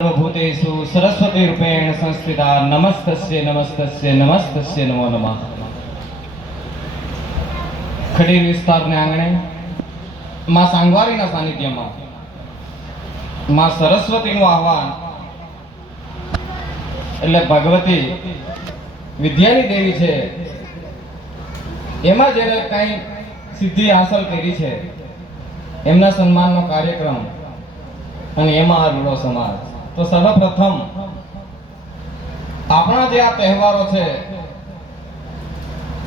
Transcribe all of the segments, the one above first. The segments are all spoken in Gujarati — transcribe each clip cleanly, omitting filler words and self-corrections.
सर्वभूतेषु सरस्वती रूपेण संस्थिता नमस्तस्य नमस्तस्य नमस्तस्य नमो नमः। खडीर विस्तारने आंगणे मां सांगवारीना सानिध्यमां मां सरस्वतीનું આહવાન એટલે ભગવતી વિદ્યાની દેવી છે, એમાં જેને કઈ સિદ્ધિ હાંસલ કરી છે એમના સન્માનનો કાર્યક્રમ અને એમાં આ રૂડો સમાજ। તો સર્વપ્રથમ આપણા જે આ તહેવારો છે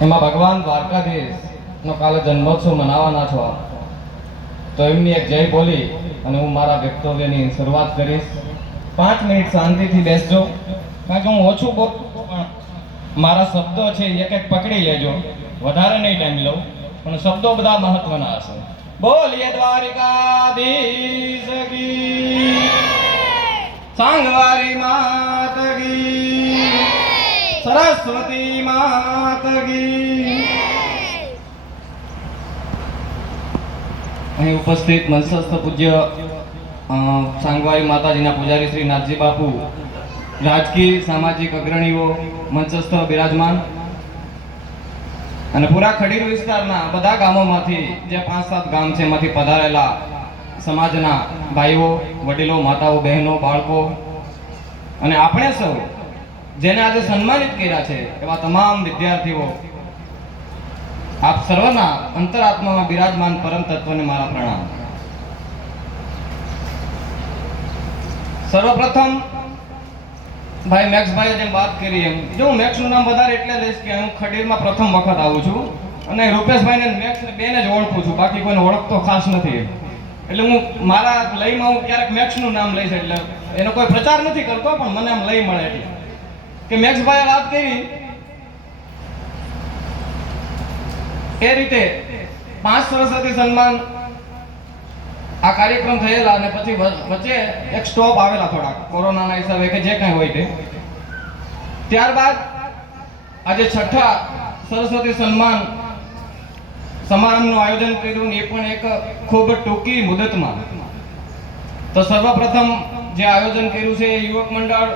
એમાં ભગવાન દ્વારકાધીશનો કાલે જન્મોત્સવ મનાવવાના છો, તો એમની એક જય બોલી અને હું મારા વક્તવ્યની શરૂઆત કરીશ। 5 મિનિટ શાંતિથી બેસજો, કારણ કે હું ઓછું બોલું પણ મારા શબ્દો છે એક એક પકડી લેજો, વધારે નહીં ટાઈમ લઉં, પણ શબ્દો બધા મહત્વના હશે। બોલીએ દ્વારિકાધીશ કી, सांगवारी मात की, सरस्वती मात की। અહીં ઉપસ્થિત મંચસ્થ પૂજ્ય सांगवारी માતાજીના પૂજારી શ્રી નાથજી બાપુ, રાજકીય સામાજિક અગ્રણીઓ મંચસ્થ બિરાજમાન અને પૂરા ખડીર વિસ્તારના બધા ગામોમાંથી જે 5-7 ગામ છે એમાંથી પધારેલા સમાજના ભાઈઓ, વડીલો, માતાઓ, બહેનો, બાળકો અને આપણે સૌ જેને આજે સન્માનિત કર્યા છે એવા તમામ વિદ્યાર્થીઓ, આપ સર્વના અંતરાત્મામાં બિરાજમાન પરમ તત્વને મારા પ્રણામ। સર્વપ્રથમ ભાઈ મેક્સભાઈએ જેમ વાત કરી એમ, જો હું મેક્સનું નામ વધારે એટલે લઈશ કે હું ખડીરમાં પ્રથમ વખત આવું છું અને રૂપેશભાઈને મેક્સને બેને જ ઓળખું છું, બાકી કોઈને ઓળખતો ખાસ નથી। એટલે હું મારા લઈમાં હું ક્યારેક મેક્સનું નામ લઈશ, એટલે એનો કોઈ પ્રચાર નથી કરતો, પણ મને આમ લઈ મળે એટલે કે મેક્સભાઈએ વાત કરી એ રીતે 5 સરસ્વતી સન્માન આ કાર્યક્રમ થયેલા અને પછી વચ્ચે એક સ્ટોપ આવેલા થોડા કોરોનાના હિસાબે કે જે કંઈ હોય તે। ત્યારબાદ આજે 6થા સરસ્વતી સન્માન સમારંભનું આયોજન કર્યું, એ પણ એક ખૂબ ટૂંકી મુદતમાં। તો સર્વપ્રથમ જે આયોજન કર્યું છે એ યુવક મંડળ,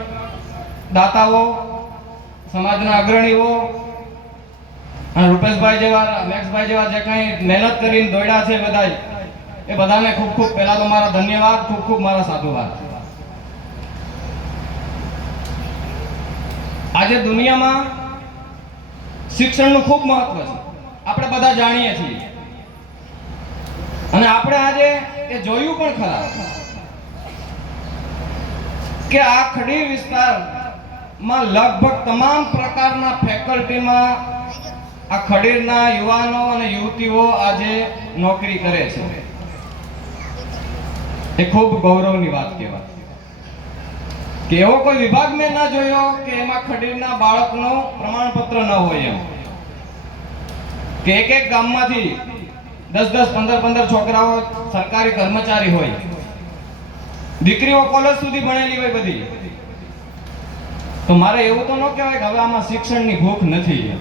દાતાઓ, સમાજના અગ્રણીઓ અને રૂપેશભાઈ જેવા, મેક્સભાઈ જેવા જે કંઈ મહેનત કરીને દોડ્યા છે બધા, એ બધાને ખૂબ ખૂબ પહેલા તો મારા ધન્યવાદ, ખૂબ ખૂબ મારા સાધુવાદ। આજે દુનિયામાં શિક્ષણનું ખૂબ મહત્વ છે, આપણે બધા જાણીએ છીએ અને આપણે આજે એ જોયું પણ ખરા કે આ ખડીર વિસ્તારમાં લગભગ તમામ પ્રકારના ફેકલ્ટીમાં આ ખડીરના યુવાનો અને યુવતીઓ આજે નોકરી કરે છે। એ ખૂબ ગૌરવની વાત કહેવાય કે એવો કોઈ વિભાગ મેં ના જોયો કે એમાં ખડીરના બાળકનો પ્રમાણપત્ર ન હોય એમ, કે એક ગામમાંથી 10-10, 15-15 છોકરાઓ સરકારી કર્મચારી હોય, દીકરીઓ કોલેજ સુધી ભણેલી હોય બધી, તો મારે એવું તો ન કહેવાય કે હવે આમાં શિક્ષણની ભૂખ નથી,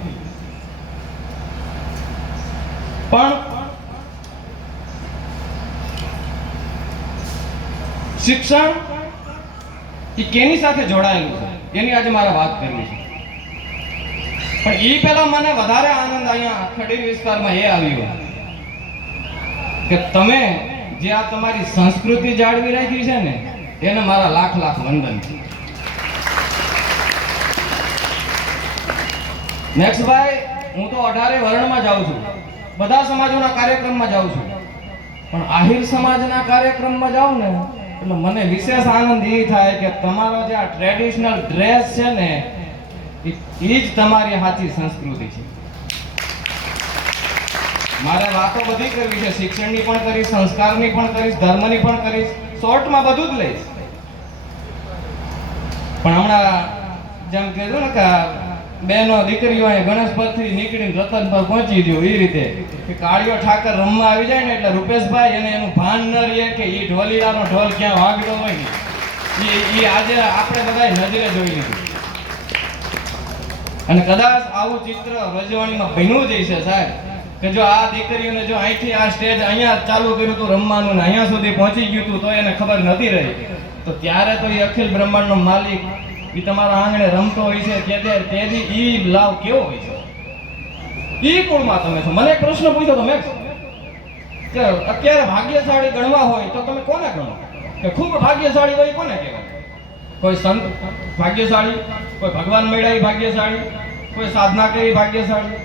પણ શિક્ષણ એ કેની સાથે જોડાયેલું છે એની આજે મારે વાત કરવી છે। પણ એ પહેલા મને વધારે આનંદ અહીંયા ખડીર વિસ્તારમાં એ આવ્યો કે તમે જે આ તમારી સંસ્કૃતિ જાળવી રાખી છે ને એને મારા લાખ લાખ વંદન છે। મેક્સભાઈ, હું તો 18 વર્ણમાં જાઉં છું, બધા સમાજોના કાર્યક્રમમાં જાઉં છું, પણ આહિર સમાજના કાર્યક્રમમાં જાઉં ને એટલે મને વિશેષ આનંદ એ થાય કે તમારો જે આ ટ્રેડિશનલ ડ્રેસ છે ને એ જ તમારી સાચી સંસ્કૃતિ છે। મારે વાતો બધી કરવી છે, શિક્ષણની પણ કરીશ, સંસ્કારની પણ કરીશ, ધર્મની પણ કરીશ, શોર્ટમાં બધું જ લઈશ। પણ હમણાં જેમ કહેજો ને કે બેનો દીકરીઓ ગણેશ પરથી નીકળીને રતન પર પહોંચી ગયો, એ રીતે કે કાળિયો ઠાકર રમવા આવી જાય ને એટલે રૂપેશભાઈ એને એનું ભાન ન રહે કે એ ઢોલીડાનો ઢોલ ક્યાં વાગડો હોય ને એ આજે આપણે બધા નજરે જોઈ લીધું। અને કદાચ આવું ચિત્ર રજવાણીમાં બન્યું જ છે સાહેબ, કે જો આ દીકરીઓને જો અહીંથી આ સ્ટેજ અહીંયા ચાલુ કર્યું હતું રમવાનું ને અહીંયા સુધી પહોંચી ગયું હતું તો એને ખબર નથી રહી તો ત્યારે તો એ અખિલ બ્રહ્માંડનો માલિક એ તમારા આંગણે રમતો હોય છે તેથી ઈ લાવ કેવો હોય છે? ઈ કુળમાં તમે છો. મને એક પ્રશ્ન પૂછ્યો તમે કે અત્યારે ભાગ્યશાળી ગણવા હોય તો તમે કોને ગણો? કે ખૂબ ભાગ્યશાળી હોય કોને કહેવાય? કોઈ સંત ભાગ્યશાળી, કોઈ ભગવાન મળ્યા ભાગ્યશાળી, કોઈ સાધના કરી ભાગ્યશાળી.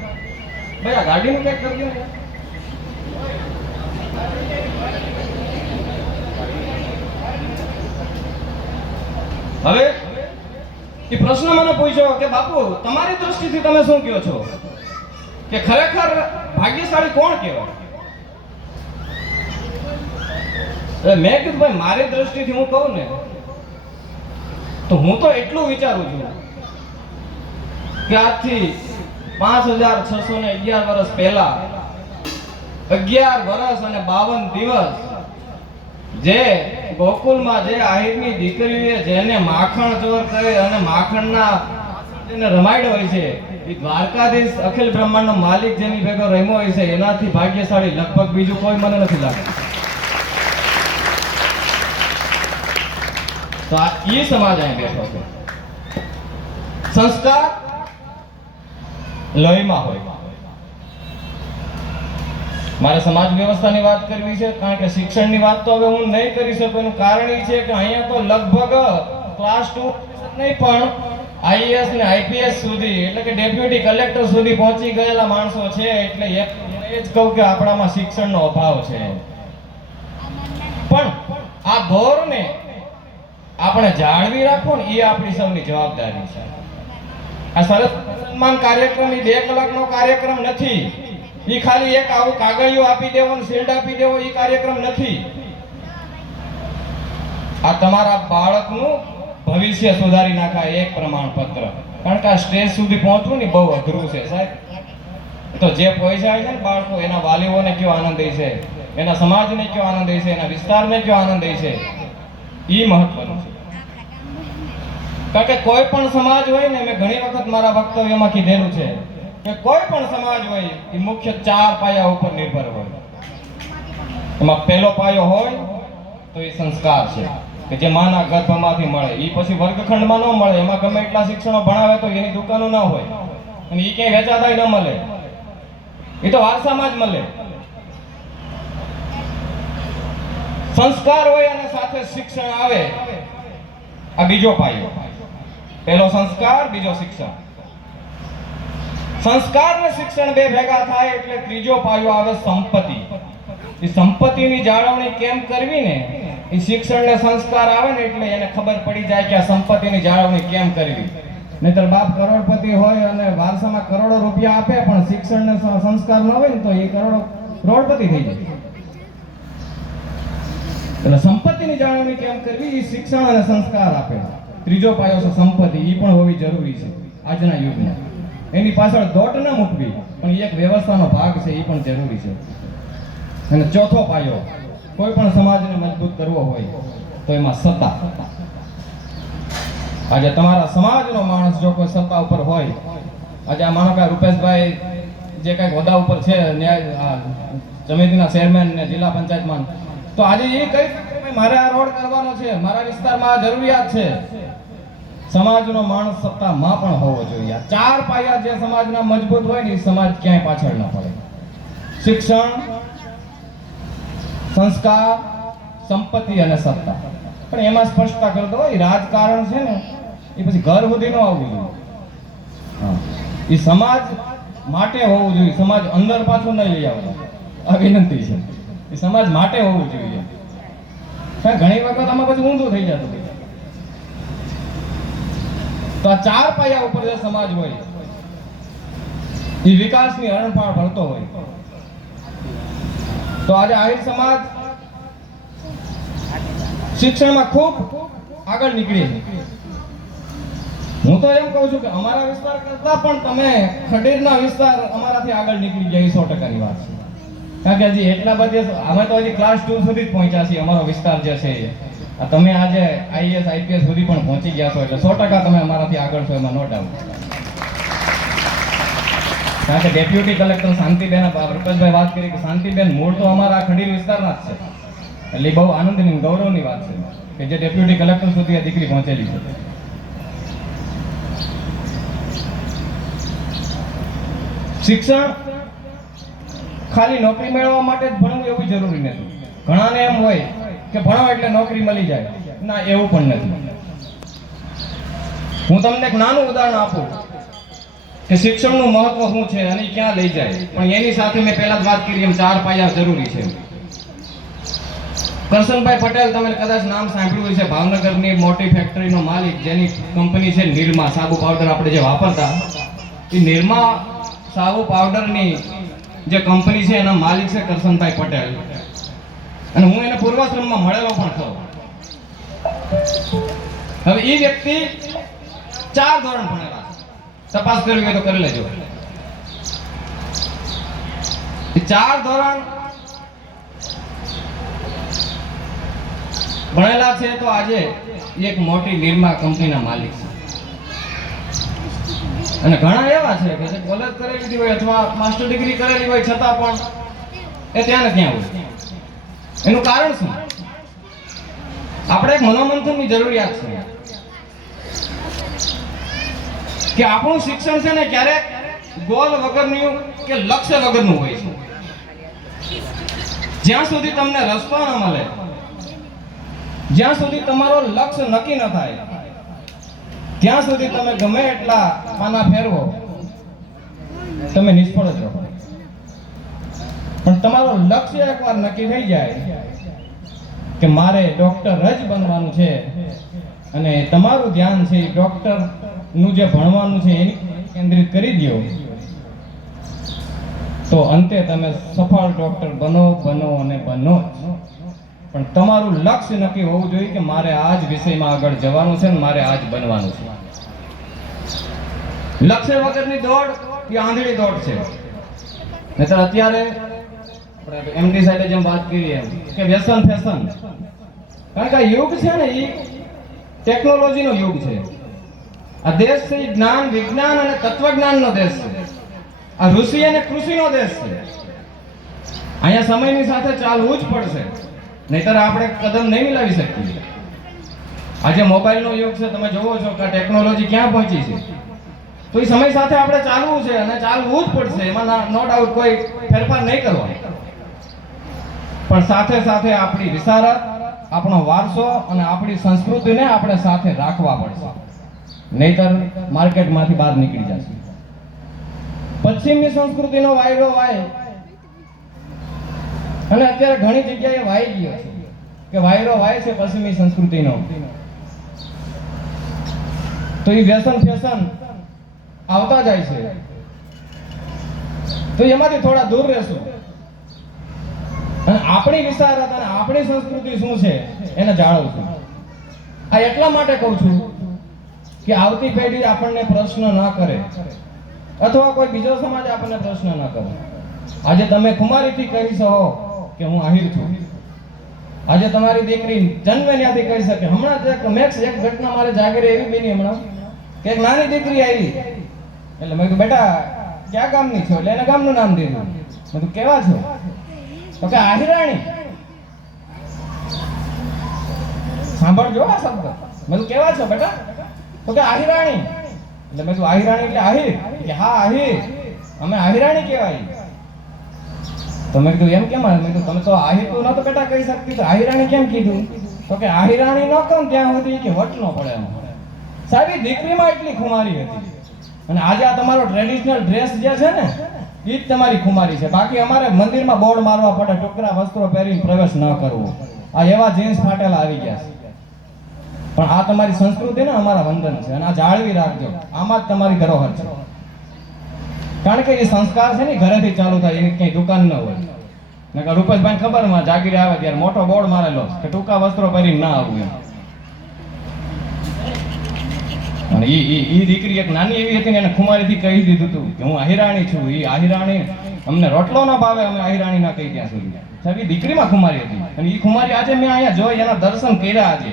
ભાઈ આ ગાડીનું કંઈક કરજો ને. હવે એ પ્રશ્ન મને પૂછ્યો કે બાપુ તમારી દ્રષ્ટિથી તમે શું કહો છો કે ખરેખર ભાગ્યશાળી કોણ કહેવાય? મેં કીધું ભાઈ મારી દ્રષ્ટિથી હું કહું ને તો હું તો એટલું વિચારું છું કે આજથી 5611 વર્ષ પહેલા 11 વર્ષ અને 52 દિવસ જે ગોકુલમાં જે આહિરની દીકરીએ જેને માખણ ચોર કરી અને માખણના જેને રમાડ્યો હોય છે એ દ્વારકાધીશ અખિલ બ્રહ્માંડનો માલિક જેની ભેગો રમ્યો હોય છે એનાથી ભાગ્યશાળી લગભગ બીજું કોઈ મને નથી લાગતું. તો આ ઈ સમાજ અહીં બેઠો છે. સંસ્કાર લોહીમાં હોય. મારે સમાજ વ્યવસ્થાની વાત કરવી છે કારણ કે શિક્ષણની વાત તો હવે હું નહીં કરી શકું. એનું કારણ એ છે કે અહીંયા તો લગભગ ક્લાસ 2 નહીં પણ આઈએએસ ને આઈપીએસ સુધી એટલે કે ડેપ્યુટી કલેક્ટર સુધી પહોંચી ગયેલા માણસો છે. એટલે એ જ કહું કે આપણામાં શિક્ષણનો અભાવ છે. પણ આ ધોરને આપણે જાળવી રાખવું ને એ આપણી સૌની જવાબદારી છે. આ સરસ સન્માન કાર્યક્રમ એ 2 કલાકનો કાર્યક્રમ નથી. એ ખાલી એક આવું કાગળિયો આપી દેવો ને શિલ્ડ આપી દેવો એ કાર્યક્રમ નથી. આ તમારા બાળકનું ભવિષ્ય સુધારી નાખાય એક પ્રમાણપત્ર. કારણ કે આ સ્ટેજ સુધી પહોંચવું ને બહુ અઘરું છે સાહેબ. તો જે પહોંચાય છે ને બાળકો એના વાલીઓને કયો આનંદ છે, એના સમાજને કયો આનંદ છે, એના વિસ્તારને કયો આનંદ છે, એ મહત્વનું છે. કારણ કે કોઈ પણ સમાજ હોય ને મેં ઘણી વખત મારા વક્તવ્યમાં કીધેલું છે કે કોઈ પણ સમાજ હોય એ મુખ્ય 4 પાયા ઉપર નિર્ભર હોય. એમાં પહેલો પાયો હોય તો એ સંસ્કાર છે કે જે માના ગર્ભમાંથી મળે. એ પછી વર્ગખંડમાં ન મળે. એમાં ગમે એટલા શિક્ષણો ભણાવે તો એની દુકાનો ન હોય અને એ ક્યાંય વેચાતાય ન મળે. એ તો વારસામાં જ મળે. સંસ્કાર હોય અને સાથે શિક્ષણ આવે. આ બીજો પાયો. પહેલો સંસ્કાર, બીજો શિક્ષણ. સંસ્કાર ને શિક્ષણ બે ભેગા થાય એટલે ત્રીજો પાયો આવે સંપત્તિ. એ સંપત્તિની જાળવણી કેમ કરવી ને એ શિક્ષણ ને સંસ્કાર આવે ને એટલે એને ખબર પડી જાય કે આ સંપત્તિની જાળવણી કેમ કરવી. નહીતર બાપ કરોડપતિ હોય અને વારસામાં કરોડો રૂપિયા આપે પણ શિક્ષણ ને સંસ્કાર ન હોય ને તો એ કરોડપતિ થઈ જાય. એટલે સંપત્તિની જાળવણી કેમ કરવી એ શિક્ષણ અને સંસ્કાર આપે. ત્રીજો પાયો છે સંપત્તિ. એ પણ હોવી જરૂરી છે આજના યુગમાં. એની પાછળ દોટ ન મૂકવી પણ એ એક વ્યવસ્થાનો ભાગ છે. એ પણ જરૂરી છે. અને ચોથો પાયો કોઈ પણ સમાજને મજબૂત કરવો હોય તો એમાં સત્તા. આજે તમારા સમાજનો માણસ જો કોઈ સત્તા ઉપર હોય, આજે આ માનો કે રૂપેશભાઈ જે કઈક હોદ્દા ઉપર છે ન્યાય સમિતિના ચેરમેન ને જિલ્લા પંચાયતમાં, તો આજે એ કઈ મારે આ રોડ કરવાનો છે, મારા વિસ્તારમાં આ જરૂરિયાત છે. સમાજનો માણસ સત્તામાં પણ હોવો જોઈએ. 4 પાયા જે સમાજના મજબૂત હોય ને એ સમાજ ક્યાંય પાછળ ન પડે. શિક્ષણ, સંસ્કાર, સંપત્તિ અને સત્તા. પણ એમાં સ્પષ્ટતા કરતો હોય રાજકારણ છે ને એ પછી ઘર સુધી ન આવવું જોઈએ. એ સમાજ માટે હોવું જોઈએ. સમાજ અંદર પાછું નહીં લઈ આવવું. આ વિનંતી છે. એ સમાજ માટે હોવું જોઈએ. ઘણી વખત આમાં પછી ઊંધું થઈ જતું. તો આ 4 પાયા ઉપર જે સમાજ હોય એ વિકાસની હરણફાળ ભરતો હોય. તો આજે આહિર સમાજ શિક્ષણમાં ખૂબ આગળ નીકળી છે. હું તો એમ કહું છું કે અમારા વિસ્તાર કરતા પણ તમે ખડીરના વિસ્તાર અમારાથી આગળ નીકળી ગયા. 100%ની વાત છે. કારણ કે હજી એટલા બધે અમે તો હજી ક્લાસ 2 સુધી જ પહોંચ્યા છીએ. અમારો વિસ્તાર જે છે તમે આજે આઈએસ આઈપીએસ સુધી પણ પહોંચી ગયા છો એટલે 100% તમે અમારાથી આગળ છો, એમાં નો ડાઉટ. કારણ કે ડેપ્યુટી કલેક્ટર શાંતિબેન રૂપેશભાઈ વાત કરી કે શાંતિબેન મૂળ તો અમારા ખડીર વિસ્તારના જ છે. એટલે બહુ આનંદની ગૌરવની વાત છે. કે જે ડેપ્યુટી કલેક્ટર સુધી આ દીકરી પહોંચેલી છે. શિક્ષણ ખાલી નોકરી મેળવવા માટે જ ભણવું એવું જરૂરી નથી. ઘણાને એમ હોય કે ભણો એટલે નોકરી મળી જાય. ના, એવું પણ નથી. હું તમને એક નાનું ઉદાહરણ આપું કે શિક્ષણનું મહત્વ શું છે અને ક્યાં લઈ જાય. પણ એની સાથે મેં પહેલા જ વાત કરી એમ 4 પાયા જરૂરી છે. કરશનભાઈ પટેલ, તમે કદાચ નામ સાંભળ્યું છે, ભાવનગરની મોટી ફેક્ટરીનો માલિક, જેની કંપની છે નિરમા. સાબુ પાવડર આપણે જે વાપરતા, એ નિરમા સાબુ પાવડરની જે કંપની છે એના માલિક છે કરશનભાઈ પટેલ. અને હું એને પૂર્વાશ્રમમાં મળેલો પણ છું. હવે એ વ્યક્તિ 4 ધોરણ ભણેલા છે. તપાસ કરવી હોય તો કરી લેજો. 4 ધોરણ ભણેલા છે તો આજે એક મોટી નિરમા કંપનીના માલિક છે. અને ઘણા એવા છે કે જે કોલેજ કરેલી હોય અથવા માસ્ટર ડિગ્રી કરેલી હોય છતાં પણ એ ત્યાં ને ત્યાં હોય. એનું કારણ શું? આપણે એક મનોમંથનની જરૂરિયાત છે કે આપણું શિક્ષણ છે ને ક્યારેક ગોલ વગરનું કે લક્ષ્ય વગરનું હોય છે. જ્યાં સુધી તમને રસ્તો ન મળે, જ્યાં સુધી તમારો લક્ષ્ય નક્કી ન થાય, ત્યાં સુધી તમે ગમે એટલા પાના ફેરવો, તમે નિષ્ફળ જ રહો. પણ તમારો લક્ષ્ય એકવાર નક્કી થઈ જાય કે મારે ડોક્ટર જ બનવાનું છે અને તમારું ધ્યાન છે ડોક્ટર નું જે ભણવાનું છે એની કેન્દ્રિત કરી દો, તો અંતે તમે સફળ ડોક્ટર બનો અને બનો. પણ તમારું લક્ષ્ય નક્કી હોવું જોઈએ કે મારે આ જ વિષયમાં આગળ જવાનું છે અને મારે આ જ બનવાનું છે. લક્ષ્ય વગરની દોડ એ આંધળી દોડ છે. નહીંતર અત્યારે આપણે એમડી સાહેબે જેમ વાત કરી એમ કે વ્યસન ફેશન, કારણ કે આ યુગ છે ને એ ટેકનોલોજીનો યુગ છે. આ દેશ છે જ્ઞાન, વિજ્ઞાન અને તત્વજ્ઞાનનો દેશ છે. આ ઋષિ અને કૃષિનો દેશ છે. અહીંયા સમયની સાથે ચાલવું જ પડશે, નહીતર આપણે કદમ નહીં મિલાવી શકીએ. આજે મોબાઈલનો યુગ છે, તમે જોવો છો કે ટેકનોલોજી ક્યાં પહોંચી છે. તો એ સમય સાથે આપણે ચાલવું છે અને ચાલવું જ પડશે. એમાં નો ડાઉટ કોઈ ફેરફાર નહીં કરવાનો. પણ સાથે સાથે આપણી વિસારત, આપણો વારસો અને આપણી સંસ્કૃતિને આપણે સાથે રાખવા પડશે, નહીતર માર્કેટમાંથી બહાર નીકળી જશે. પશ્ચિમની સંસ્કૃતિનો વાયરો વાય અને અત્યારે ઘણી જગ્યાએ વાઈ ગયો છે કે વાયરો વાય છે પશ્ચિમી સંસ્કૃતિનો. તો એ વ્યસન ફેશન આવતા જાય છે. તો એમાંથી થોડા દૂર રહેશું અને આપણી વિચારત અને આપણી સંસ્કૃતિ શું છે એને જાળવશું. આ એટલા માટે કહું છું કે આવતી પેઢી આપણને પ્રશ્ન ના કરે અથવા કોઈ બીજો સમાજ આપણને પ્રશ્ન ના કરે. આજે તમે ખુમારીથી કહી શકો કે હું આહિર છું. આજે તમારી દીકરી જન્મે ત્યાંથી કહી શકે. હમણાં એક ઘટના મારે જાગીરે એવી બની હમણાં કે એક નાની દીકરી આવી, એટલે મેં કીધું બેટા ક્યાં ગામની છો? એટલે એને ગામનું નામ દીધું. મેં કીધું કેવા છો? તો કે આહિરાણી. સાંભળજો આ શબ્દ. મેં કીધું કેવા છો બેટા? તો કે આહિરાણી. એટલે મેં કીધું આહિરાણી એટલે આહિર? કે હા આહિર, અમે આહિરાણી કહેવાય. તો મેં કીધું એમ કેમ? મેં કીધું તમે તો આહિર તો નતો બેટા કહી શકતી, તો આહિરાણી કેમ કીધું? તો કે આહિરાણી ન કહું ત્યાં સુધી કે વટ ન પડે એમ. સાહેબ દીકરીમાં એટલી ખુમારી હતી. અને આજે આ તમારો ટ્રેડિશનલ ડ્રેસ જે છે ને એ જ તમારી ખુમારી છે. બાકી અમારે મંદિરમાં બોર્ડ મારવા પડે ટોકરા વસ્ત્રો પહેરીને પ્રવેશ ન કરવો. આ એવા જીન્સ ફાટેલા આવી ગયા છે. પણ આ તમારી સંસ્કૃતિ ને અમારા વંદન છે અને આ જાળવી રાખજો. આમાં જ તમારી ધરોહર છે. કારણ કે એ સંસ્કાર છે ને ઘરેથી ચાલુ થાય, એની કઈ દુકાન ન હોય. નકર રૂપેશભાઈ ખબરમાં જાગીરે આવે ત્યારે મોટો બોર્ડ મારેલો કે ટૂંકા વસ્ત્રો પહેરીને ના આવવું એમ. અને ઈ દીકરી એક નાની એવી હતી ને એને ખુમારીથી કહી દીધું હતું કે હું આહિરાણી છું. ઈ આહિરાણી અમને રોટલો ના ભાવે, અમે આહિરાણી ના કહી ત્યાં સુધી. સાહેબ ઈ દીકરીમાં ખુમારી હતી અને ઈ ખુમારી આજે મેં અહીંયા જોઈ, એના દર્શન કર્યા આજે.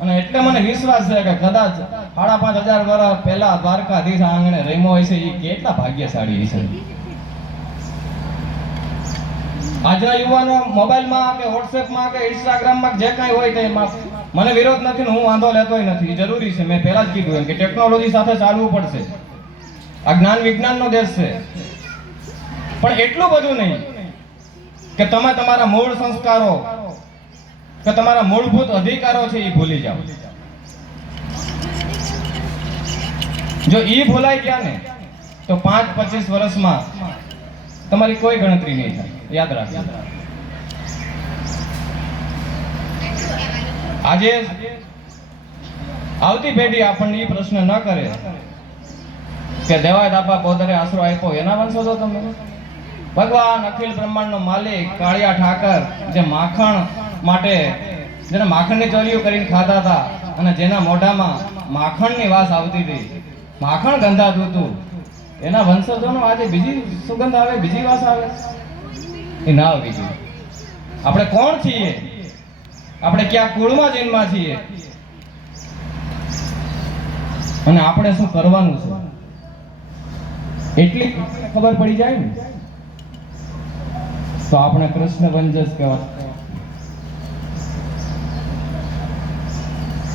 અને એટલે મને વિશ્વાસ છે કે કદાચ 5,500 વર્ષ પહેલા દ્વારકાધીશ આંગણે રમ્યો હશે. એ કેટલા ભાગ્યશાળી હશે. આજના યુવાનો મોબાઈલમાં કે વોટ્સએપમાં કે ઇન્સ્ટાગ્રામમાં જે કાંઈ હોય તેમાં મને વિરોધ નથી ને હું વાંધો લેતોય નથી, જરૂરી છે. મેં પહેલા જ કીધું એમ કે ટેકનોલોજી સાથે ચાલવું પડશે. આ જ્ઞાન વિજ્ઞાનનો દેશ છે, પણ એટલું બધું નહીં કે તમે તમારા મૂળ સંસ્કારો કે તમારા મૂળભૂત અધિકારો છે એ ભૂલી જાઓ. જો ઈ ભૂલાઈ ગયા ને તો 5-25 વર્ષમાં તમારી કોઈ ગણતરી નહીં થાય. યાદ રાખજો. આજે આવતી પેઢી આપણને એ પ્રશ્ન ન કરે કે દેવાય દાપા પોદરે આશરો આપ્યો એના વંશો છો તમે. ભગવાન અખિલ બ્રહ્માંડનો માલિક કાળિયા ઠાકર જે માખણ માટે જેને માખણની ચોરીઓ કરીને ખાતા હતા અને જેના મોઢામાં માખણની વાસ આવતી હતી, માખણ ગંધાતું હતું, એના વંશજોનો આજે બીજી સુગંધ આવે, બીજી વાસ આવે, એ ના આવવી જોઈએ. આપણે કોણ છીએ, આપણે ક્યાં કુળમાં જન્મા છીએ અને આપણે શું કરવાનું છે એટલી ખબર પડી જાય ને તો આપણે કૃષ્ણ વંશજ કહેવાય.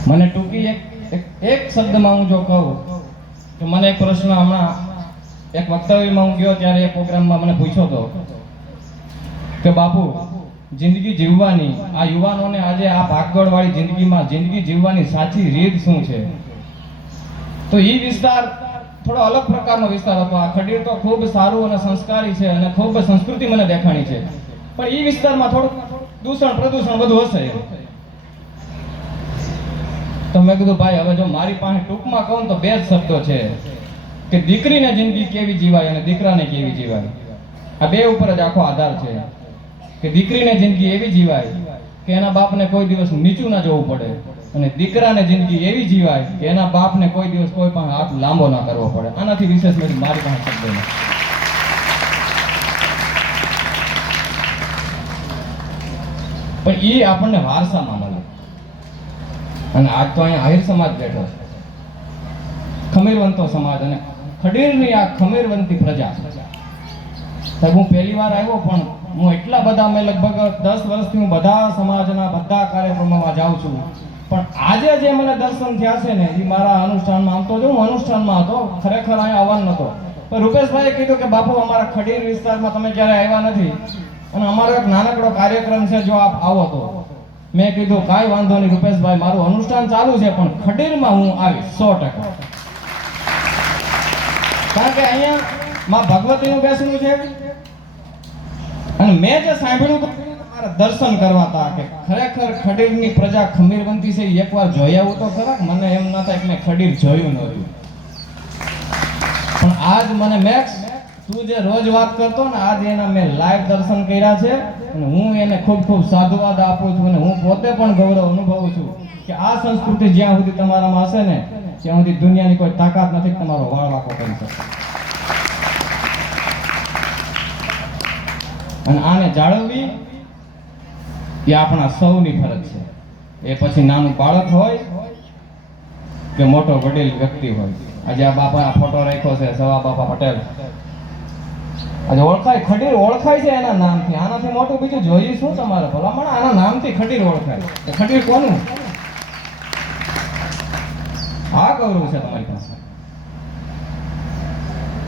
મને ટૂંકી એક શબ્દમાં હું જો કહું તો મને એક પ્રશ્ન હમણાં એક વક્તવ્યમાં હું ગયો ત્યારે એક પ્રોગ્રામમાં મને પૂછ્યો હતો કે બાપુ જિંદગી જીવવાની આ યુવાનોને આજે આ ભાગદોડ વાળી જિંદગીમાં જિંદગી જીવવાની સાચી રીત શું છે? તો એ વિસ્તાર થોડો અલગ પ્રકારનો વિસ્તાર હતો. આ ખડીર તો ખૂબ સારું અને સંસ્કારી છે અને ખૂબ સંસ્કૃતિ મને દેખાણી છે, પણ એ વિસ્તારમાં થોડું દૂષણ પ્રદૂષણ બધું હશે. તો મેં કીધું ભાઈ હવે જો મારી પાસે ટૂંકમાં કહું તો બે જ શબ્દો છે કે દીકરીને જિંદગી કેવી જીવાય અને દીકરાને કેવી જીવાય. આ બે ઉપર જ આખો આધાર છે કે દીકરીને જિંદગી એવી જીવાય કે એના બાપને કોઈ દિવસ નીચું ના જવું પડે અને દીકરાને જિંદગી એવી જીવાય કે એના બાપને કોઈ દિવસ કોઈ પણ હાથ લાંબો ના કરવો પડે. આનાથી વિશેષ મારી પાસે શબ્દ નથી. પણ એ આપણને વારસામાં મળે. અને આજ તો અહીંયા આહિર સમાજ બેઠો છે, ખમીરવંતો સમાજ, અને ખડીરની આ ખમીરવંતી પ્રજા. સાહેબ હું પહેલી વાર આવ્યો પણ હું એટલા બધા મેં લગભગ 10 વર્ષથી હું બધા સમાજના બધા કાર્યક્રમોમાં જાઉં છું, પણ આજે જે મને દર્શન થયા છે ને એ મારા અનુષ્ઠાનમાં. આમ તો જો હું અનુષ્ઠાનમાં હતો, ખરેખર અહીંયા આવવાનો નહોતો, પણ રૂપેશભાઈએ કીધું કે બાપુ અમારા ખડીર વિસ્તારમાં તમે ક્યારે આવ્યા નથી અને અમારો એક નાનકડો કાર્યક્રમ છે, જો આપ આવો તો. મેં કીધું કાંઈ વાંધો નહીં રૂપેશભાઈ, મારું અનુષ્ઠાન ચાલુ છે પણ ખડીરમાં હું આવીશ 100%. કારણ કે અહીંયા માં ભગવતીનું બેસણું છે અને મેં જે સાંભળ્યું તો મારા દર્શન કરવા હતા કે ખરેખર ખડીરની પ્રજા ખમીરવંતી છે. એકવાર જોઈ આવું તો ખરા. મને એમ ના થાય કે મેં ખડીર જોયું નહોતું, પણ આજ મને મેક્સ તું જે રોજ વાત કરતો ને આજ એના મેં લાઈવ દર્શન કર્યા છે અને હું એને ખૂબ ખૂબ સાધુવાદ આપું છું અને હું પોતે પણ ગૌરવ અનુભવું છું કે આ સંસ્કૃતિ જ્યાં સુધી તમારામાં હશે ને ત્યાં સુધી દુનિયાની કોઈ તાકાત નથી કે તમારો વાળ વાંકો કરી શકે. અને આને જાળવવી એ આપણા સૌની ફરજ છે. એ પછી નાનું બાળક હોય કે મોટો વડીલ વ્યક્તિ હોય. આજે આ બાપા આ ફોટો રાખ્યો છે સવા બાપા પટેલ, આજે ઓળખાય, ખડીર ઓળખાય છે એના નામથી. આનાથી મોટું બીજું જોઈએ શું તમારે? ભલામણ આના નામથી ખડીર ઓળખાય. ખડીર કોનું? આ ગૌરવ છે તમારી પાસે.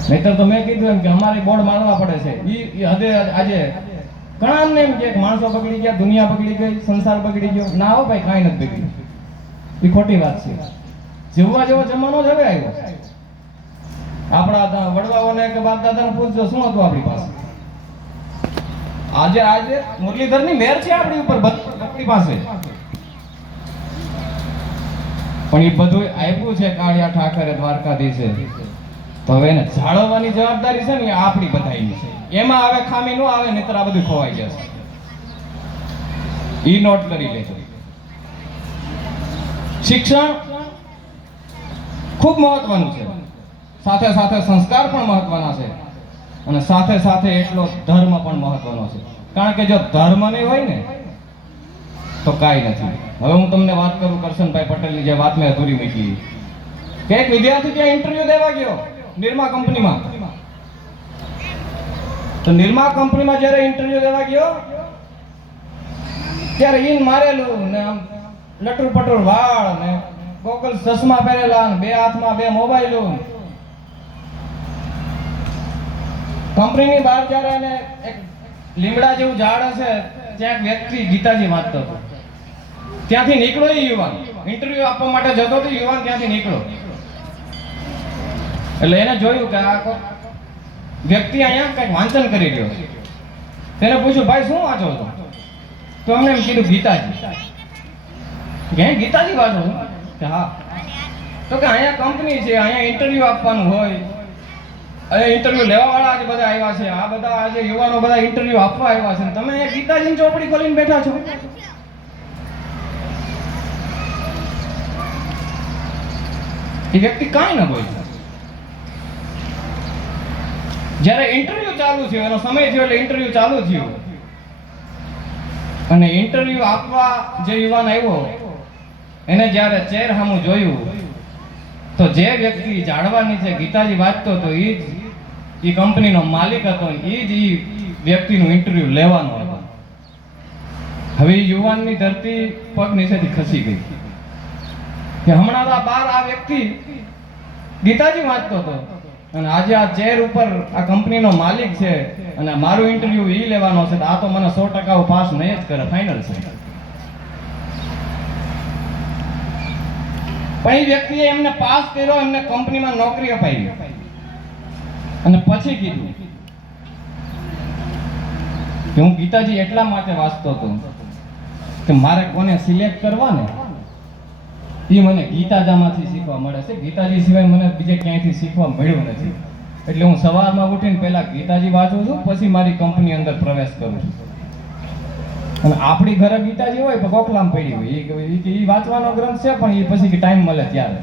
નહીતર તો મેં કીધું એમ કે અમારે બોર્ડ મારવા પડે છે. ઈ હદે આજે ઘણા એમ કે માણસો બગડી ગયા, દુનિયા બગડી ગઈ, સંસાર બગડી ગયો. ના હો ભાઈ, કાંઈ નથી બગડ્યું. એ ખોટી વાત છે. જીવવા જેવો જમાનો જ હવે આવ્યો. આપણા વડવાઓને કે બાપ દાદાને પૂછજો શું હતું આપણી પાસે. આજે મુરલીધરની મેર છે આપણી ઉપર, આપણી પાસે, પણ એ બધું આપ્યું છે કાળિયા ઠાકરે, દ્વારકાધીશે. તો હવે એને જાળવવાની જવાબદારી છે ને આપણી બધાની છે. એમાં હવે ખામી ન આવે, નહીતર આ બધું ખોવાઈ જશે. ઈ નોટ કરી લેજો. શિક્ષણ ખૂબ મહત્વનું છે, સાથે સાથે સંસ્કાર પણ મહત્વના છે અને સાથે સાથે એટલો ધર્મ પણ મહત્વનો છે. કારણ કે જો ધર્મ નહીં હોય ને તો કાંઈ નથી. હવે હું તમને વાત કરું કરશનભાઈ પટેલની જે વાત મેં અધૂરી મૂકી કે એક વિદ્યાર્થી ત્યાં ઇન્ટરવ્યુ દેવા ગયો નિરમા કંપનીમાં. તો નિરમા કંપનીમાં જ્યારે ઇન્ટરવ્યુ દેવા ગયો ત્યારે ઈન મારેલું ને આમ લટુર પટુર વાળ ને ગોગલ્સ ચશ્મા પહેરેલા ને બે હાથમાં બે મોબાઈલો. કંપનીની બહાર જ્યારે એને એક લીમડા જેવું ઝાડ હશે ત્યાં એક વ્યક્તિ ગીતાજી વાંચતો હતો. ત્યાંથી નીકળ્યો એ યુવાન, ઇન્ટરવ્યુ આપવા માટે જતો હતો યુવાન, ત્યાંથી નીકળ્યો. એટલે એને જોયું કે આ વ્યક્તિ અહીંયા કંઈક વાંચન કરી રહ્યો છે. તેને પૂછ્યું, ભાઈ શું વાંચો છો? તો અમને એમ કીધું ગીતાજી. કે ગીતાજી વાંચો છો? કે હા. તો કે અહીંયા કંપની છે, અહીંયા ઇન્ટરવ્યુ આપવાનું હોય, અહીંયા ઇન્ટરવ્યુ લેવા વાળા આજે બધા આવ્યા છે, આ બધા આજે યુવાનો બધા ઇન્ટરવ્યુ આપવા આવ્યા છે, તમે અહીંયા ગીતાજીની ચોપડી ખોલીને બેઠા છો. એ વ્યક્તિ કાંઈ ન બોલ્યો. જ્યારે ઇન્ટરવ્યુ ચાલુ થયો, એનો સમય થયો એટલે ઇન્ટરવ્યુ ચાલુ થયું અને ઇન્ટરવ્યુ આપવા જે યુવાન આવ્યો એને જ્યારે ચેર સામું જોયું તો જે વ્યક્તિ ઝાડવા નીચે ગીતાજી વાંચતો હતો એ જ એ કંપનીનો માલિક હતો, એ જ એ વ્યક્તિનું ઇન્ટરવ્યુ લેવાનું હતું. હવે યુવાનની ધરતી પગ નીચેથી ખસી ગઈ કે હમણાં આ વ્યક્તિ ગીતાજી વાંચતો હતો અને આજે આ ચેર ઉપર આ કંપનીનો માલિક છે અને મારું ઇન્ટરવ્યુ ઈ લેવાનો છે, તો આ તો મને 100% પાસ નહીં જ કરે, ફાઇનલ છે. પણ એ વ્યક્તિએ એમને પાસ કર્યો, એમને કંપનીમાં નોકરી અપાવી અને પછી કીધું કે હું ગીતાજી એટલા માટે વાંચતો હતો કે મારે કોને સિલેક્ટ કરવા ને એ મને ગીતાજામાંથી શીખવા મળે છે, ગીતાજી સિવાય મને બીજે ક્યાંયથી શીખવા મળ્યું નથી. એટલે હું સવારમાં ઉઠીને પહેલા ગીતાજી વાંચું છું, પછી મારી કંપની અંદર પ્રવેશ કરું છું. અને આપણી ઘરે ગીતાજી હોય તો કોકલામ પડી હોય, એ વાંચવાનો ગ્રંથ છે પણ એ પછી ટાઈમ મળે ત્યારે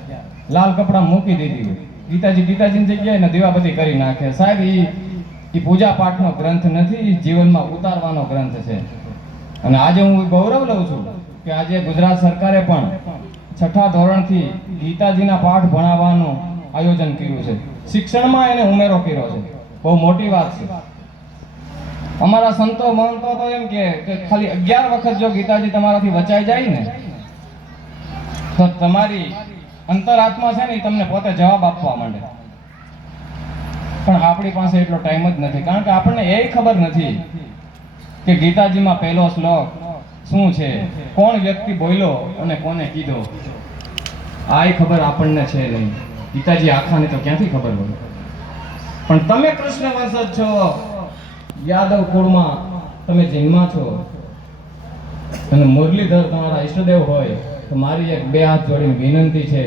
લાલ કપડા મૂકી દીધી હોય. ગીતાજીની જગ્યાએ ને દીવાબત્તી કરી નાખે. સાહેબ એ પૂજા પાઠનો ગ્રંથ નથી, એ જીવનમાં ઉતારવાનો ગ્રંથ છે. અને આજે હું ગૌરવ લઉં છું કે આજે ગુજરાત સરકારે પણ 6ઠા ધોરણથી ગીતાજીના પાઠ ભણાવવાનું આયોજન કર્યું છે. શિક્ષણમાં એને ઉમેરો કર્યો છે, બહુ મોટી વાત છે. અમારા સંતો મહંતો તો એમ કે ખાલી 11 વખત જો ગીતાજી તમારાથી વચાઈ જાય ને તો તમારી અંતરાત્મા છે ને એ તમને પોતે જવાબ આપવા માંડે. પણ આપણી પાસે એટલો ટાઈમ જ નથી, કારણ કે આપણને એ ખબર નથી કે ગીતાજીમાં પહેલો શ્લોક શું છે, કોણ વ્યક્તિ બોલ્યો અને કોને કીધો, આ ખબર આપણને છે નહીં. ગીતાજી આખાની તો ક્યાંથી ખબર હોય. પણ તમે કૃષ્ણ વંશજ છો, યાદવ કુળમાં તમે જન્મા છો અને મુરલીધર તમારા ઈષ્ટદેવ હોય તો મારી એક બે હાથ જોડીને વિનંતી છે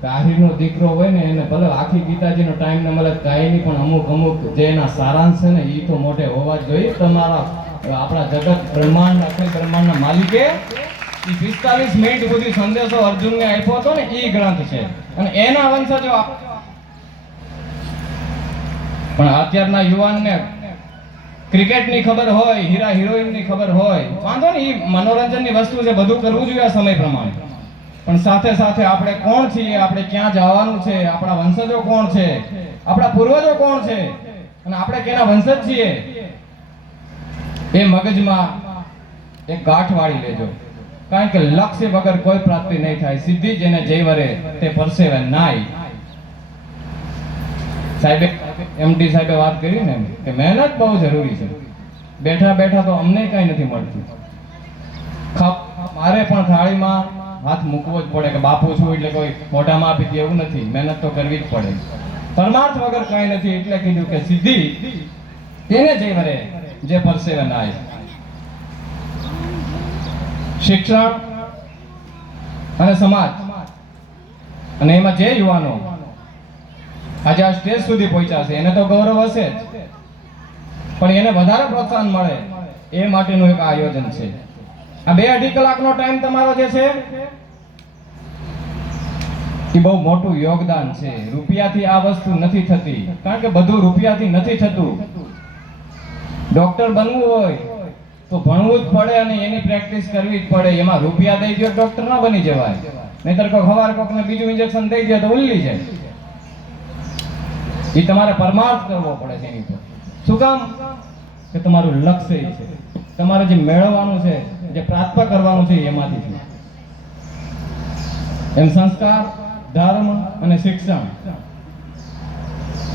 કે આહિરનો દીકરો હોય ને એને ભલે આખી ગીતાજીનો ટાઈમ ન મળે કાંઈ નહીં, પણ અમુક જે એના સારાંશ છે ને એ તો મોટે હોવા જ જોઈએ. તમારા આપણા જગત બ્રહ્માંડ અખિલ બ્રહ્માંડના માલિકે એ 45 મિનિટ સુધી સંદેશો અર્જુનને આપ્યો હતો ને એ ગ્રંથ છે અને એના વંશજો. પણ અત્યારના યુવાનને ક્રિકેટની ખબર હોય, હીરા હિરોઈનની ખબર હોય, વાંધો નહીં, એ મનોરંજનની વસ્તુ છે, બધું કરવું જોઈએ આ સમય પ્રમાણે. પણ સાથે સાથે આપણે કોણ છીએ, આપણે ક્યાં જવાનું છે, આપણા વંશજો કોણ છે, આપણા પૂર્વજો કોણ છે અને આપણે કેના વંશજ છીએ એ મગજમાં એક ગાંઠ વાળી લેજો. કારણ કે લક્ષ્ય વગર કોઈ પ્રાપ્તિ નહીં થાય. સિદ્ધિ જેને જય વરે તે પરસેવે નાય. સાહેબે એમડી સાહેબે વાત કરી ને કે મહેનત બહુ જરૂરી છે. બેઠા બેઠા તો અમને કઈ નથી મળતું. મારે પણ થાળીમાં હાથ મૂકવો જ પડે કે બાપુ છું એટલે કોઈ મોઢામાં આપી દે એવું નથી, મહેનત તો કરવી જ પડે. પરમાર્થ વગર કઈ નથી. એટલે કીધું કે સિદ્ધિ તેને જય વરે જે પરસેવે નાય. શિક્ષણ અને સમાજ અને એમાં જે યુવાનો આજે આ સ્ટેજ સુધી પહોંચ્યા છે એને તો ગૌરવ હશે જ, પણ એને વધારે પ્રોત્સાહન મળે એ માટેનું એક આયોજન છે. આ 2-2.5 કલાકનો ટાઈમ તમારો જે છે એ બહુ મોટું યોગદાન છે. રૂપિયાથી આ વસ્તુ નથી થતી, કારણ કે બધું રૂપિયાથી નથી થતું. ડોક્ટર બનવું હોય તો ભણવું જ પડે અને એની પ્રેક્ટિસ કરવી જ પડે. એમાં રૂપિયા દઈ દો ડોક્ટર ના બની જવાય, નહીતર કોઈ હવાર કોકને બીજું ઇન્જેક્શન દઈ દે તો ઉલ્લી જાય. એ તમારે પરમાર્થ કરવો પડે છે એની પર. શું કામ? કે તમારું લક્ષ્ય છે, તમારે જે મેળવવાનું છે, જે પ્રાપ્ત કરવાનું છે એમાંથી છે. એમ સંસ્કાર, ધર્મ અને શિક્ષણ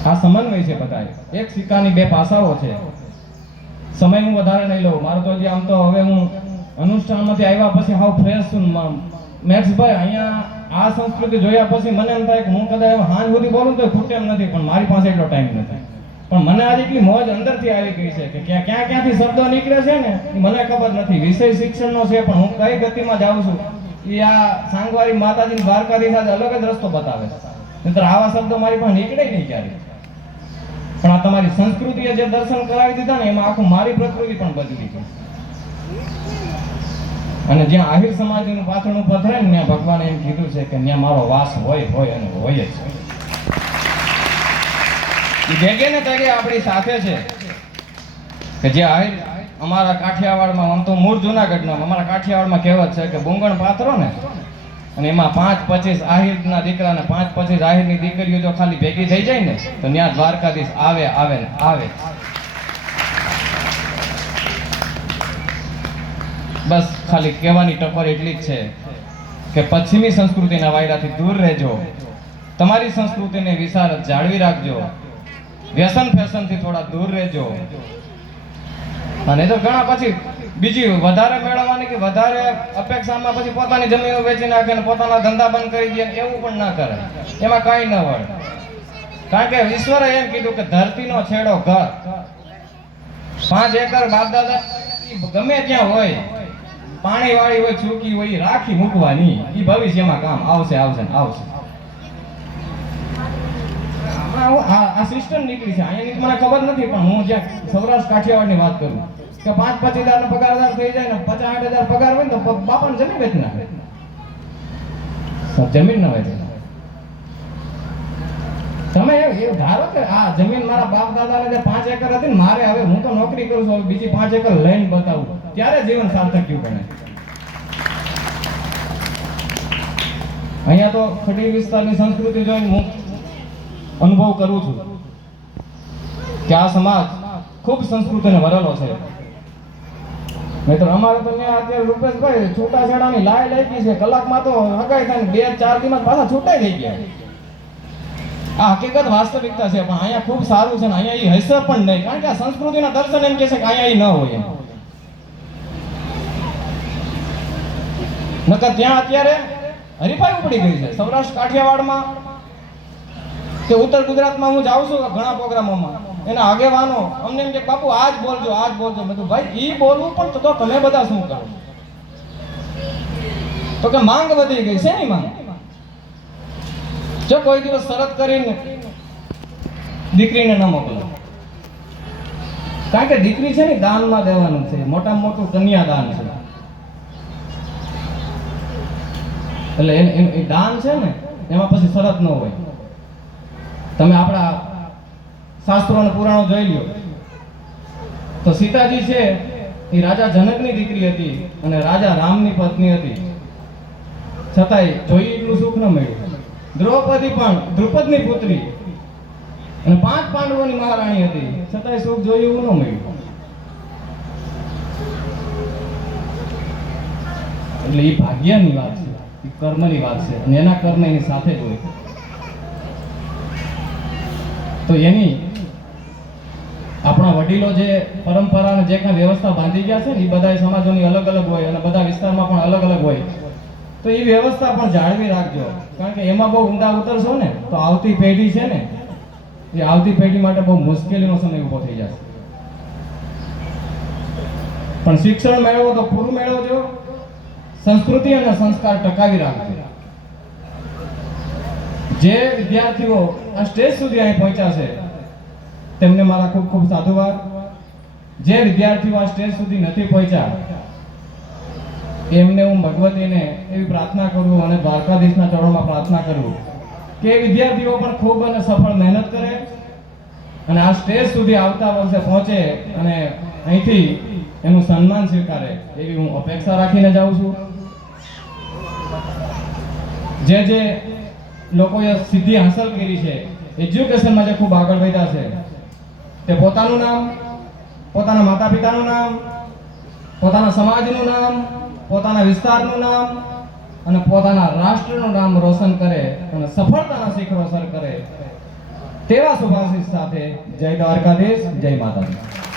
આ સમન્વય છે બધા, એક સિક્કાની બે પાસાઓ છે. સમય હું વધારે નહીં લઉં, મારો તો હજી આમ તો હવે હું અનુષ્ઠાનમાંથી આવ્યા પછી હાવ ફ્રેશ છું. મેક્સભાઈ અહીંયા આ સંસ્કૃતિ જોયા પછી મને એમ થાય કે હું કદાચ હાંજ સુધી બોલું તો ખૂટે એમ નથી, પણ મારી પાસે એટલો ટાઈમ નથી. પણ મને આજે એટલી મોજ અંદરથી આવી ગઈ છે કે ક્યાંથી શબ્દો નીકળે છે ને મને ખબર નથી. વિષય શિક્ષણનો છે પણ હું કઈ ગતિમાં જાઉં છું એ આ સાંગવારી માતાજીની દ્વારકાથી સાથે અલગ જ રસ્તો બતાવે છે. નહીંતર આવા શબ્દો મારી પાસે નીકળે નહીં ક્યારે. પણ આ તમારી સંસ્કૃતિએ જે દર્શન કરાવી દીધા ને એમાં આખું મારી પ્રકૃતિ પણ બદલી ગઈ. અને જ્યાં આહિર સમાજનું પાથરણું પથરાય ને ત્યાં ભગવાને એમ કીધું છે કે ત્યાં મારો વાસ હોય અને હોય જ છે. એ ભેગે ને તગે આપણી સાથે છે કે જે આહિર અમારા કાઠિયાવાડમાં, આમ તો મૂળ જુનાગઢનો, અમારા કાઠિયાવાડમાં કહેવત છે કે બુંગણ પાથરો ને અને એમાં 5-25 આહિરના દીકરા ને 5-25 આહિરની દીકરીઓ જો ખાલી ભેગી થઈ જાય ને તો ત્યાં દ્વારકાધીશ આવે ને આવે. બસ ખાલી કહેવાની ટકોર એટલી જ છે કે પશ્ચિમી સંસ્કૃતિના વાયરાથી દૂર રહેજો, તમારી સંસ્કૃતિને વિશારદ જાળવી રાખજો, વ્યસન ફેશનથી થોડા દૂર રહેજો. અને તો ઘણા પછી બીજી વધારે મેળવવાની કે વધારે અપેક્ષામાં પછી પોતાની જમીનો વેચી નાખે ને પોતાના ધંધા બંધ કરી દે, એવું પણ ના કરે. એમાં કાંઈ ન વળે. કારણ કે ઈશ્વરે એમ કીધું કે ધરતીનો છેડો ઘર, 5 એકર બાપ દાદા ગમે ત્યાં હોય, પાણી વાળી હોય, ચૂકી હોય, રાખી મૂકવાની. એ ભવિષ્યમાં કામ આવશે. આ સિસ્ટમ નીકળી છે અહીંયાની મને ખબર નથી, પણ હું જ્યાં સૌરાષ્ટ્ર કાઠિયાવાડની વાત કરું કે 5-25 હજાર પગારદાર થઈ જાય ને 50-60 હજાર પગાર હોય ને તો બાપાને જમીન વેચી નાખે. જમીન ન વેચે. તમે એવું ધારો કે આ જમીન મારા બાપ દાદાને જે 5 એકર હતી ને મારે હવે હું તો નોકરી કરું છું, બીજી 5 એકર લઈને બતાવું, ત્યારે જીવન સાર્થક થયું બને. અહીંયા તો ખડી વિસ્તારની સંસ્કૃતિ જોઈને હું અનુભવ કરું છું કે આ સમાજ ખૂબ સંસ્કૃતિને વરેલો છે. નહીં તો અમારે તો ત્યાં અત્યારે રૂપેશભાઈ છૂટાછેડાની લાય લાગી છે, કલાકમાં તો હગાઈ થાય ને 2-4 દિવસ પાછા છૂટાઈ થઈ ગયા. આ હકીકત વાસ્તવિકતા છે. પણ અહીંયા ખૂબ સારું છે ને અહીંયા એ હશે પણ નહીં, કારણ કે આ સંસ્કૃતિના દર્શન એમ કહે છે કે અહીંયા ન હોય. નકર ત્યાં અત્યારે હરીફાઈ ઉપડી ગઈ છે. સૌરાષ્ટ્ર કાઠિયાવાડમાં કે ઉત્તર ગુજરાતમાં હું જાઉં છું ઘણા પ્રોગ્રામોમાં, એના આગેવાનો અમને એમ કે બાપુ આજ બોલજો. મેં કીધું ભાઈ ઈ બોલવું પણ તો તમે બધા શું કરો? તો કે માંગ વધી ગઈ છે. ની માંગ જો કોઈ દિવસ શરત કરીને દીકરીને ન મોકલો, કારણ કે દીકરી છે ને દાનમાં દેવાનું છે, મોટામાં મોટું કન્યાદાન છે. એટલે એ દાન છે ને એમાં પછી શરત ન હોય. તમે આપણા શાસ્ત્રો અને પુરાણો જોઈ લ્યો તો સીતાજી છે એ રાજા જનકની દીકરી હતી અને રાજા રામની પત્ની હતી, છતાંય જોઈ એટલું સુખ ન મળ્યું. દ્રૌપદી પણ દ્રુપદની પુત્રી અને 5 પાંડવોની મહારાણી હતી, છતાંય સુખ જોયું એવું ન મળ્યું. એટલે એ ભાગ્યની વાત છે, એ કર્મની વાત છે, અને એના કર્મ એની સાથે જ હોય. તો એની આપણા વડીલો જે પરંપરા અને જે કઈ વ્યવસ્થા બાંધી ગયા છે ને એ બધા સમાજોની અલગ અલગ હોય અને બધા વિસ્તારમાં પણ અલગ અલગ હોય. તો એ વ્યવસ્થા પણ જાળવી રાખજો, કારણ કે એમાં બહુ ઊંડા ઉતરશો ને તો આવતી પેઢી છે ને એ આવતી પેઢી માટે બહુ મુશ્કેલીનો સમય ઊભો થઈ જશે. પણ શિક્ષણ મેળવો તો પૂરું મેળવજો, સંસ્કૃતિ અને સંસ્કાર ટકાવી રાખજો. જે વિદ્યાર્થીઓ આ સ્ટેજ સુધી અહીં પહોંચ્યા છે તેમને મારા ખૂબ ખૂબ સાધુવાદ. જે વિદ્યાર્થીઓ આ સ્ટેજ સુધી નથી પહોંચ્યા એમને હું ભગવતીને એવી પ્રાર્થના કરું અને દ્વારકાધીશના ચરણોમાં પ્રાર્થના કરું કે એ વિદ્યાર્થીઓ પણ ખૂબ અને સફળ મહેનત કરે અને આ સ્ટેજ સુધી આવતા વર્ષે પહોંચે અને અહીંથી એનું સન્માન સ્વીકારે એવી હું અપેક્ષા રાખીને જાઉં છું. જે લોકોએ સિદ્ધિ હાંસલ કરી છે, એજ્યુકેશનમાં જે ખૂબ આગળ વધ્યા છે, તે પોતાનું નામ, પોતાના માતા પિતાનું નામ, પોતાના સમાજનું નામ, પોતાના વિસ્તારનું નામ અને પોતાના રાષ્ટ્રનું નામ રોશન કરે અને સફળતાના શિખરો સર કરે તેવા શુભાશીષ સાથે જય દ્વારકાધીશ, જય માતાજી.